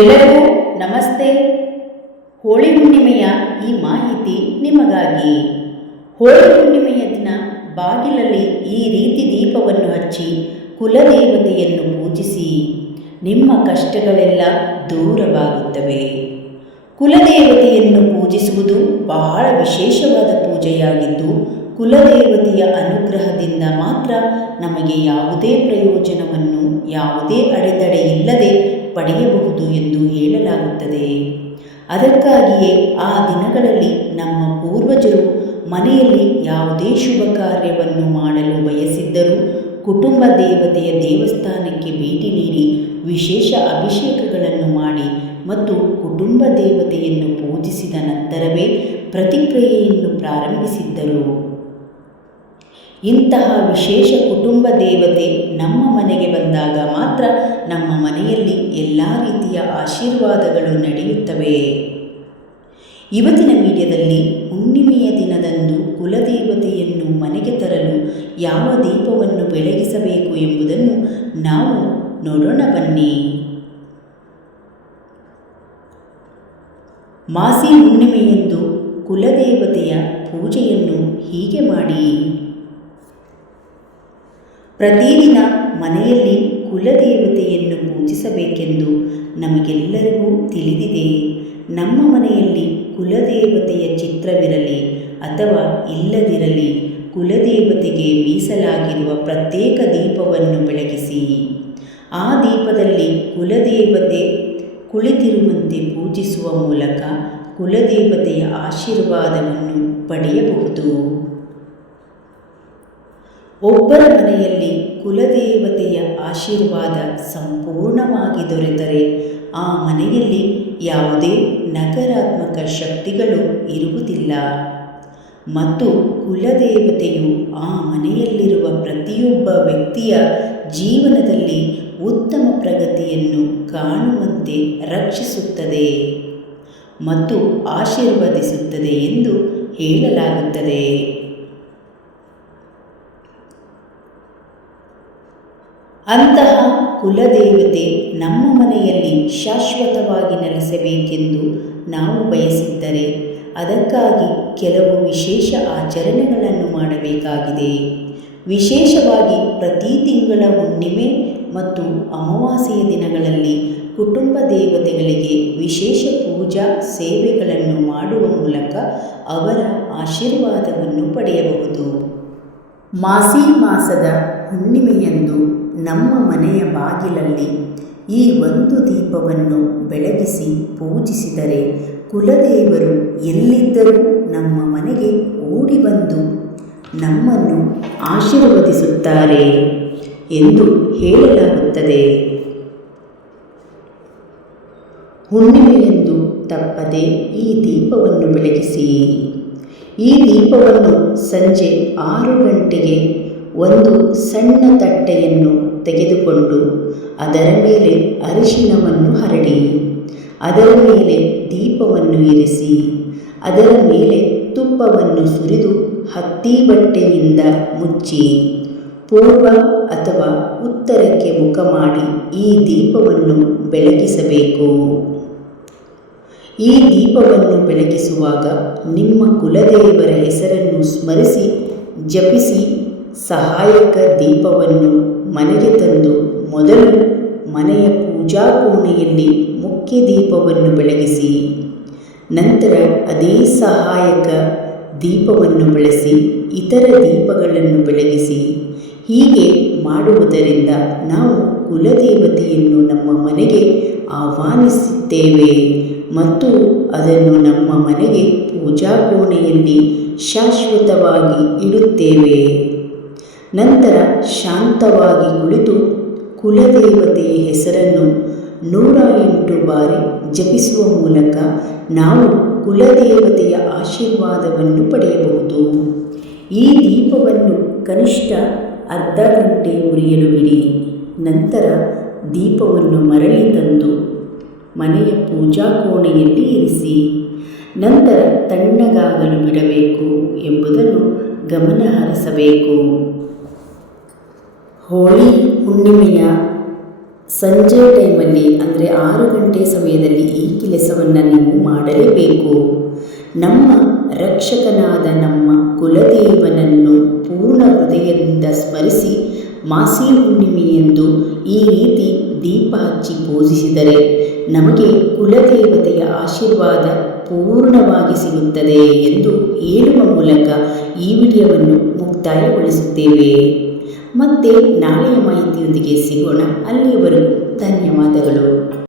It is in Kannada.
ಎಲ್ಲರಿಗೂ ನಮಸ್ತೆ. ಹೋಳಿ ಹುಣ್ಣಿಮೆಯ ಈ ಮಾಹಿತಿ ನಿಮಗಾಗಿ. ಹೋಳಿ ಹುಣ್ಣಿಮೆಯ ದಿನ ಬಾಗಿಲಲ್ಲಿ ಈ ರೀತಿ ದೀಪವನ್ನು ಹಚ್ಚಿ ಕುಲದೇವತೆಯನ್ನು ಪೂಜಿಸಿ. ನಿಮ್ಮ ಕಷ್ಟಗಳೆಲ್ಲ ದೂರವಾಗುತ್ತವೆ. ಕುಲದೇವತೆಯನ್ನು ಪೂಜಿಸುವುದು ಬಹಳ ವಿಶೇಷವಾದ ಪೂಜೆಯಾಗಿದ್ದು, ಕುಲದೇವತೆಯ ಅನುಗ್ರಹದಿಂದ ಮಾತ್ರ ನಮಗೆ ಯಾವುದೇ ಪ್ರಯೋಜನವನ್ನು, ಯಾವುದೇ ಅಡೆತಡೆ ಇಲ್ಲದೆ ಪಡೆಯಬಹುದು ಎಂದು ಹೇಳಲಾಗುತ್ತದೆ. ಅದಕ್ಕಾಗಿಯೇ ಆ ದಿನಗಳಲ್ಲಿ ನಮ್ಮ ಪೂರ್ವಜರು ಮನೆಯಲ್ಲಿ ಯಾವುದೇ ಶುಭ ಕಾರ್ಯವನ್ನು ಮಾಡಲು ಬಯಸಿದ್ದರೂ ಕುಟುಂಬ ದೇವತೆಯ ದೇವಸ್ಥಾನಕ್ಕೆ ಭೇಟಿ ನೀಡಿ ವಿಶೇಷ ಅಭಿಷೇಕಗಳನ್ನು ಮಾಡಿ ಮತ್ತು ಕುಟುಂಬ ದೇವತೆಯನ್ನು ಪೂಜಿಸಿದ ನಂತರವೇ ಪ್ರತಿಕ್ರಿಯೆಯನ್ನು ಪ್ರಾರಂಭಿಸಿದ್ದರು. ಇಂತಹ ವಿಶೇಷ ಕುಟುಂಬ ದೇವತೆ ನಮ್ಮ ಮನೆಗೆ ಬಂದಾಗ ಮಾತ್ರ ನಮ್ಮ ಮನೆಯಲ್ಲಿ ಎಲ್ಲ ರೀತಿಯ ಆಶೀರ್ವಾದಗಳು ನಡೆಯುತ್ತವೆ. ಇವತ್ತಿನ ಮೀಡಿಯಾದಲ್ಲಿ ಹುಣ್ಣಿಮೆಯ ದಿನದಂದು ಕುಲದೇವತೆಯನ್ನು ಮನೆಗೆ ತರಲು ಯಾವ ದೀಪವನ್ನು ಬೆಳಗಿಸಬೇಕು ಎಂಬುದನ್ನು ನಾವು ನೋಡೋಣ ಬನ್ನಿ. ಮಾಸಿ ಹುಣ್ಣಿಮೆಯಂದು ಕುಲದೇವತೆಯ ಪೂಜೆಯನ್ನು ಹೀಗೆ ಮಾಡಿ. ಪ್ರತಿದಿನ ಮನೆಯಲ್ಲಿ ಕುಲದೇವತೆಯನ್ನು ಪೂಜಿಸಬೇಕೆಂದು ನಮಗೆಲ್ಲರಿಗೂ ತಿಳಿದಿದೆ. ನಮ್ಮ ಮನೆಯಲ್ಲಿ ಕುಲದೇವತೆಯ ಚಿತ್ರವಿರಲಿ ಅಥವಾ ಇಲ್ಲದಿರಲಿ ಕುಲದೇವತೆಗೆ ಮೀಸಲಾಗಿರುವ ಪ್ರತ್ಯೇಕ ದೀಪವನ್ನು ಬೆಳಗಿಸಿ. ಆ ದೀಪದಲ್ಲಿ ಕುಲದೇವತೆ ಕುಳಿತಿರುವಂತೆ ಪೂಜಿಸುವ ಮೂಲಕ ಕುಲದೇವತೆಯ ಆಶೀರ್ವಾದವನ್ನು ಪಡೆಯಬಹುದು. ಒಬ್ಬರ ಮನೆಯಲ್ಲಿ ಕುಲದೇವತೆಯ ಆಶೀರ್ವಾದ ಸಂಪೂರ್ಣವಾಗಿ ದೊರೆತರೆ. ಆ ಮನೆಯಲ್ಲಿ ಯಾವುದೇ ನಕಾರಾತ್ಮಕ ಶಕ್ತಿಗಳು ಇರುವುದಿಲ್ಲ. ಮತ್ತು ಕುಲದೇವತೆಯು ಆ ಮನೆಯಲ್ಲಿರುವ ಪ್ರತಿಯೊಬ್ಬ ವ್ಯಕ್ತಿಯ ಜೀವನದಲ್ಲಿ ಉತ್ತಮ ಪ್ರಗತಿಯನ್ನು ಕಾಣುವಂತೆ ರಕ್ಷಿಸುತ್ತದೆ ಮತ್ತು ಆಶೀರ್ವದಿಸುತ್ತದೆ ಎಂದು ಹೇಳಲಾಗುತ್ತದೆ. ಅಂತಹ ಕುಲದೇವತೆ ನಮ್ಮ ಮನೆಯಲ್ಲಿ ಶಾಶ್ವತವಾಗಿ ನೆಲೆಸಬೇಕೆಂದು ನಾವು ಬಯಸಿದ್ದರೆ ಅದಕ್ಕಾಗಿ ಕೆಲವು ವಿಶೇಷ ಆಚರಣೆಗಳನ್ನು ಮಾಡಬೇಕಾಗಿದೆ. ವಿಶೇಷವಾಗಿ ಪ್ರತಿ ತಿಂಗಳ ಹುಣ್ಣಿಮೆ ಮತ್ತು ಅಮಾವಾಸ್ಯೆಯ ದಿನಗಳಲ್ಲಿ ಕುಟುಂಬ ದೇವತೆಗಳಿಗೆ ವಿಶೇಷ ಪೂಜಾ ಸೇವೆಗಳನ್ನು ಮಾಡುವ ಮೂಲಕ ಅವರ ಆಶೀರ್ವಾದವನ್ನು ಪಡೆಯಬಹುದು. ಮಾಸಿ ಮಾಸದ ಹುಣ್ಣಿಮೆಯಂದು ನಮ್ಮ ಮನೆಯ ಬಾಗಿಲಲ್ಲಿ ಈ ಒಂದು ದೀಪವನ್ನು ಬೆಳಗಿಸಿ ಪೂಜಿಸಿದರೆ ಕುಲದೇವರು ಎಲ್ಲಿದ್ದರೂ ನಮ್ಮ ಮನೆಗೆ ಓಡಿ ಬಂದು ನಮ್ಮನ್ನು ಆಶೀರ್ವದಿಸುತ್ತಾರೆ ಎಂದು ಹೇಳಲಾಗುತ್ತದೆ. ಹುಣ್ಣಿಮೆಯಂದು ತಪ್ಪದೆ ಈ ದೀಪವನ್ನು ಬೆಳಗಿಸಿ. ಈ ದೀಪವನ್ನು ಸಂಜೆ ಆರು ಗಂಟೆಗೆ ಒಂದು ಸಣ್ಣ ತಟ್ಟೆಯನ್ನು ತೆಗೆದುಕೊಂಡು ಅದರ ಮೇಲೆ ಅರಿಶಿನವನ್ನು ಹರಡಿ, ಅದರ ಮೇಲೆ ದೀಪವನ್ನು ಇರಿಸಿ, ಅದರ ಮೇಲೆ ತುಪ್ಪವನ್ನು ಸುರಿದು ಹತ್ತಿ ಬಟ್ಟೆಯಿಂದ ಮುಚ್ಚಿ, ಪೂರ್ವ ಅಥವಾ ಉತ್ತರಕ್ಕೆ ಮುಖ ಮಾಡಿ ಈ ದೀಪವನ್ನು ಬೆಳಗಿಸಬೇಕು. ಈ ದೀಪವನ್ನು ಬೆಳಗಿಸುವಾಗ ನಿಮ್ಮ ಕುಲದೇವರ ಹೆಸರನ್ನು ಸ್ಮರಿಸಿ, ಜಪಿಸಿ ಸಹಾಯಕ ದೀಪವನ್ನು ಮನೆಗೆ ತಂದು ಮೊದಲು ಮನೆಯ ಪೂಜಾ ಕೋಣೆಯಲ್ಲಿ ಮುಖ್ಯ ದೀಪವನ್ನು ಬೆಳಗಿಸಿ, ನಂತರ ಅದೇ ಸಹಾಯಕ ದೀಪವನ್ನು ಬಳಸಿ ಇತರ ದೀಪಗಳನ್ನು ಬೆಳಗಿಸಿ, ಹೀಗೆ ಮಾಡುವುದರಿಂದ ನಾವು ಕುಲದೇವತೆಯನ್ನು ನಮ್ಮ ಮನೆಗೆ ಆಹ್ವಾನಿಸುತ್ತೇವೆ ಮತ್ತು ಅದನ್ನು ನಮ್ಮ ಮನೆಗೆ ಪೂಜಾ ಕೋಣೆಯಲ್ಲಿ ಶಾಶ್ವತವಾಗಿ ಇಡುತ್ತೇವೆ. ನಂತರ ಶಾಂತವಾಗಿ ಕುಳಿತು ಕುಲದೇವತೆಯ ಹೆಸರನ್ನು ನೂರ ಎಂಟು ಬಾರಿ ಜಪಿಸುವ ಮೂಲಕ ನಾವು ಕುಲದೇವತೆಯ ಆಶೀರ್ವಾದವನ್ನು ಪಡೆಯಬಹುದು. ಈ ದೀಪವನ್ನು ಕನಿಷ್ಠ ಅರ್ಧ ಗಂಟೆ ಉರಿಯಲು ಬಿಡಿ. ನಂತರ ದೀಪವನ್ನು ಮರಳಿ ತಂದು ಮನೆಯ ಪೂಜಾ ಕೋಣೆಯಲ್ಲಿ ಇರಿಸಿ, ನಂತರ ತಣ್ಣಗಾಗಲು ಬಿಡಬೇಕು ಎಂಬುದನ್ನು ಗಮನ ಹರಿಸಬೇಕು ಹೋಳಿ ಹುಣ್ಣಿಮೆಯ ಸಂಜೆ ಟೈಮಲ್ಲಿ ಅಂದರೆ ಆರು ಗಂಟೆ ಸಮಯದಲ್ಲಿ ಈ ಕೆಲಸವನ್ನು ನೀವು ಮಾಡಲೇಬೇಕು. ನಮ್ಮ ರಕ್ಷಕನಾದ ನಮ್ಮ ಕುಲದೇವನನ್ನು ಪೂರ್ಣ ಹೃದಯದಿಂದ ಸ್ಮರಿಸಿ ಮಾಸಿ ಹುಣ್ಣಿಮೆಯೆಂದು ಈ ರೀತಿ ದೀಪ ಹಚ್ಚಿ ಪೂಜಿಸಿದರೆ ನಮಗೆ ಕುಲದೇವತೆಯ ಆಶೀರ್ವಾದ ಪೂರ್ಣವಾಗಿ ಸಿಗುತ್ತದೆ ಎಂದು ಹೇಳುವ ಮೂಲಕ ಈ ವಿಡಿಯೋವನ್ನು ಮುಕ್ತಾಯಗೊಳಿಸುತ್ತೇವೆ. ಮತ್ತೆ ನಾಳೆಯ ಮಾಹಿತಿಯೊಂದಿಗೆ ಸಿಗೋಣ. ಅಲ್ಲಿಯವರೆಗೂ ಧನ್ಯವಾದಗಳು.